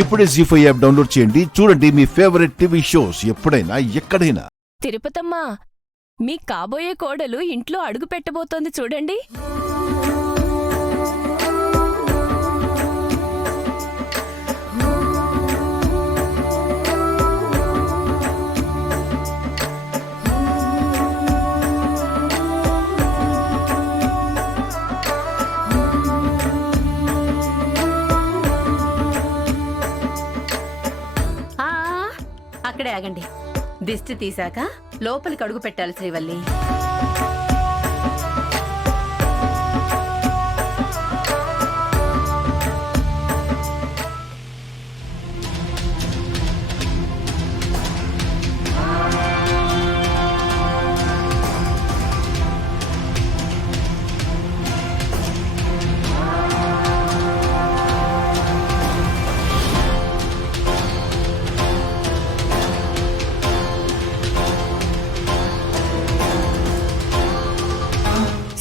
ఇప్పుడే జీ5 app download చేయండి. చూడండి మీ ఫేవరెట్ టీవీ షోస్ ఎప్పుడైనా ఎక్కడైనా. తిరుపతమ్మ, మీ కాబోయే కోడలు ఇంట్లో అడుగు పెట్టబోతోంది చూడండి. అక్కడే ఆగండి. దిష్టి తీశాక లోపలికి అడుగు పెట్టాలి శ్రీవల్లి.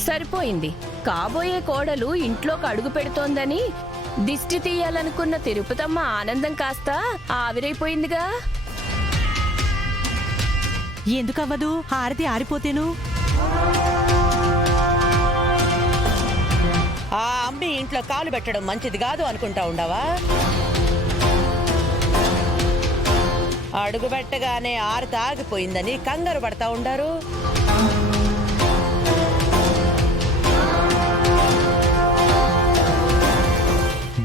సరిపోయింది. కాబోయే కోడలు ఇంట్లోకి అడుగు పెడుతోందని దిష్టి తీయాలనుకున్న తిరుపతమ్మ ఆనందం కాస్త ఆవిరైపోయిందిగా. ఎందుకవ్వదు? హారతి ఆరిపోతేను. ఆ అమ్మి ఇంట్లో కాలు పెట్టడం మంచిది కాదు అనుకుంటా ఉండవా? అడుగు పెట్టగానే ఆరతి ఆగిపోయిందని కంగారు పడతా ఉండారు.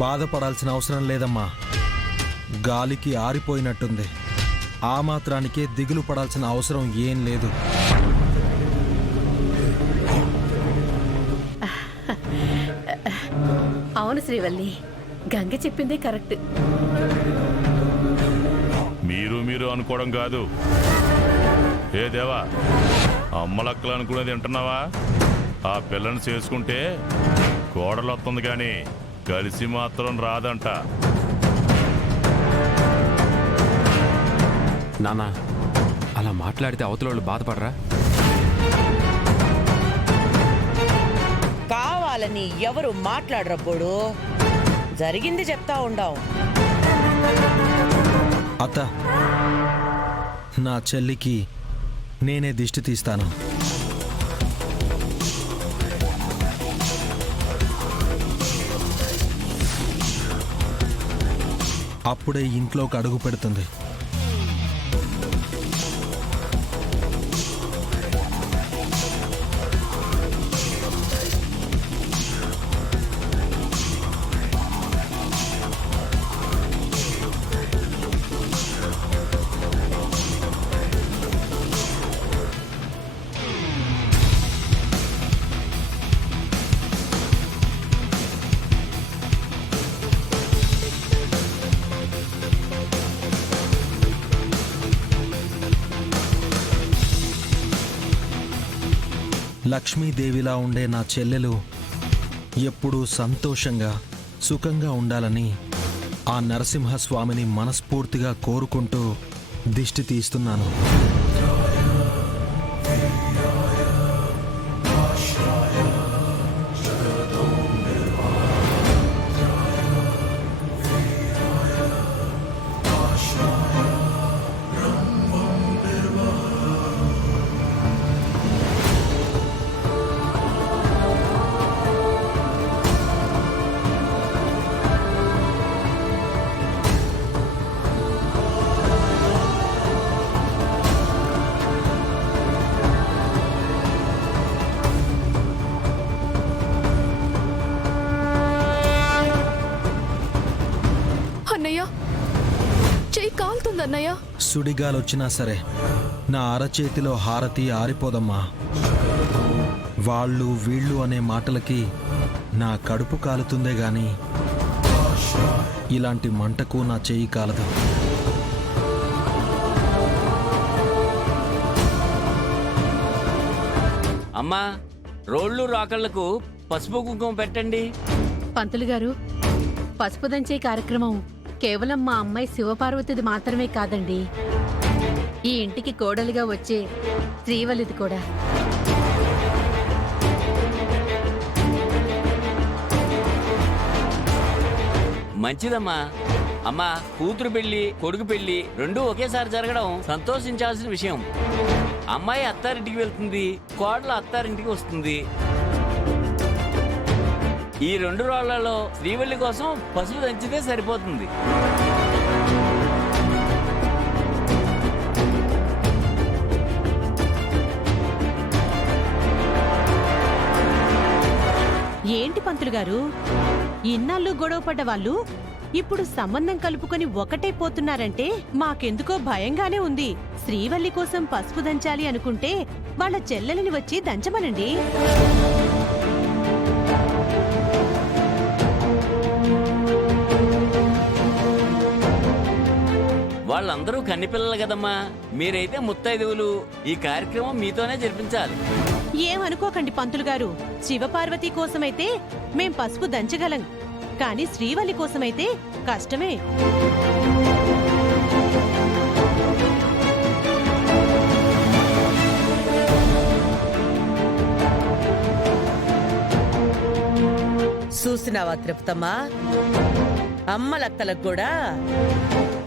బాధపడాల్సిన అవసరం లేదమ్మా. గాలికి ఆరిపోయినట్టుంది. ఆ మాత్రానికే దిగులు పడాల్సిన అవసరం ఏం లేదు. అవును శ్రీవల్లి, గంగ చెప్పిందే కరెక్ట్. మీరు అనుకోవడం కాదు. ఏ దేవా, అమ్మలక్కలు అనుకునేది వింటున్నావా? ఆ పిల్లని చేసుకుంటే కోడలు వస్తుంది కానీ కలిసి మాత్రం రాదంట. నానా, అలా మాట్లాడితే అవతల బాధపడరా? కావాలని ఎవరు మాట్లాడరప్పుడు జరిగింది చెప్తా ఉండావు. అత్త, నా చెల్లికి నేనే దిష్టి తీస్తాను. అప్పుడే ఇంట్లోకి అడుగు పెడుతుంది. లక్ష్మీదేవిలా ఉండే నా చెల్లెలు ఎప్పుడూ సంతోషంగా సుఖంగా ఉండాలని ఆ నరసింహస్వామిని మనస్ఫూర్తిగా కోరుకుంటూ దిష్టి తీస్తున్నాను. సుడిగాలొచ్చినా సరే నా అరచేతిలో హారతి ఆరిపోదమ్మా. వాళ్ళు వీళ్ళు అనే మాటలకి నా కడుపు కాలుతుందే గాని ఇలాంటి మంటకు నా చెయ్యి కాలదు. అమ్మా, రోళ్ళు రాకళ్లకు పసుపు కుంకుమ పెట్టండి. పంతులు గారు, పసుపు దంచే కార్యక్రమం కేవలం మా అమ్మాయి శివపార్వతిది మాత్రమే కాదండి, ఈ ఇంటికి కోడలిగా వచ్చే శ్రీవల్లిది కూడా. మంచిదమ్మా. అమ్మా, కూతురు పెళ్లి కొడుకు పెళ్లి రెండూ ఒకేసారి జరగడం సంతోషించాల్సిన విషయం. అమ్మాయి అత్తారింటికి వెళ్తుంది, కోడలు అత్తారింటికి వస్తుంది. ఈ 2 రోజులలో శ్రీవల్లి కోసం పసుపు దంచితే సరిపోతుంది. ఏంటి పంతులు గారు, ఇన్నాళ్ళు గొడవపడ్డ వాళ్ళు ఇప్పుడు సంబంధం కలుపుకొని ఒకటైపోతున్నారంటే మాకెందుకో భయంగానే ఉంది. శ్రీవల్లి కోసం పసుపు దంచాలి అనుకుంటే వాళ్ళ చెల్లెలిని వచ్చి దంచమనండి. వాళ్ళందరూ కన్నిపిల్లలు కదమ్మా, మీరైతే ముత్తైదువులు. ఈ కార్యక్రమం మీతోనే జరిపించాలి. ఏమనుకోకండి పంతులు గారు, శివపార్వతి కోసమైతే మేం పసుపు దంచగలం, కానీ శ్రీవల్లి కోసమైతే కష్టమే. చూసినావా తిరుపతమ్మా, అమ్మలక్కలకు కూడా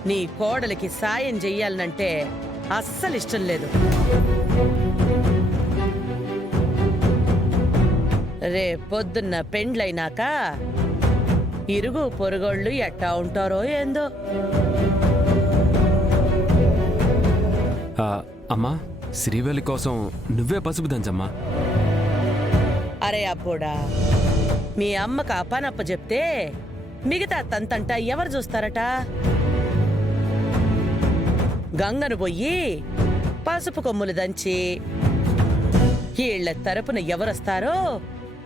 నీ కోడలికి సాయం చెయ్యాలనంటే అస్సలు ఇష్టం లేదు. రేపొద్దున్న పెండ్లైనాక ఇరుగు పొరుగోళ్ళు ఎట్టా ఉంటారో ఏందో. అమ్మా, శ్రీవల్లి కోసం నువ్వే పసుపు దంచమ్మా. అరే అబ్బోడా, మీ అమ్మకు అపానప్ప చెప్తే మిగతా తంతంటా ఎవరు చూస్తారట? గంగను పోయి పసుపు కొమ్ములు దంచి వీళ్ల తరపున ఎవరొస్తారో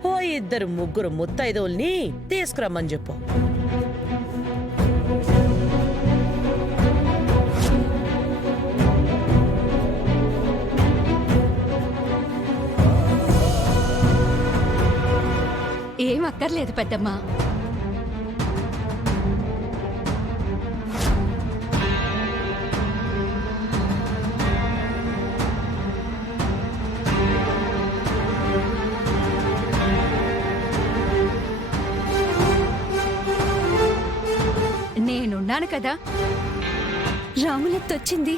ఓ 2-3 ముత్తైదువుల్ని తీసుకురమ్మని చెప్పు. ఏం అక్కర్లేదు పెద్దమ్మా. నేనున్నాను కదా. రాములెత్తొచ్చింది.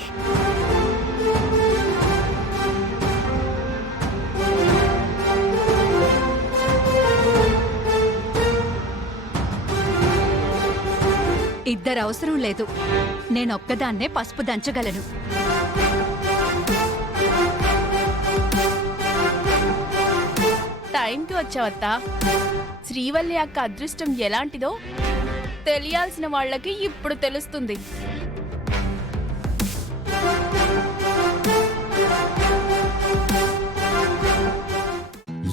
ఇద్దరు అవసరం లేదు, నేనొక్కదాన్నే పసుపు దంచగలను. టైంకి వచ్చావత్తా. శ్రీవల్లి అక్క అదృష్టం ఎలాంటిదో తెలియాల్సిన వాళ్ళకి ఇప్పుడు తెలుస్తుంది.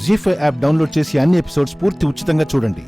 జీ5 యాప్ డౌన్లోడ్ చేసి అన్ని ఎపిసోడ్స్ పూర్తి ఉచితంగా చూడండి.